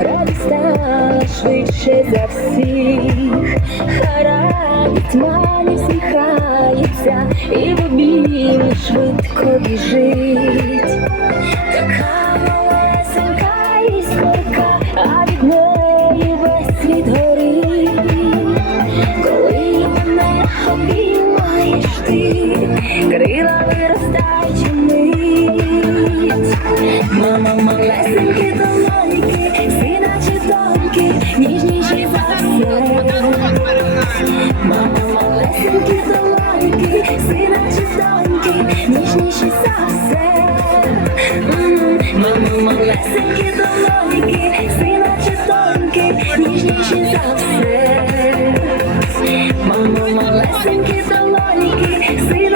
радість стала швидше за всіх, радість мамі всміхається і в обіймі швидко біжить. Малесенька. Коли мене обіймаєш ти, крила виростають умить. Мама, чи колонки, сина чи доньки, ніжніші за все. Мамо, малесенькі долоньки, сина чи доньки, ніжніші за все. Мамо, малесенькі долоньки, сина чи доньки, ніжніші за все. Мамо, малесенькі долоньки, сина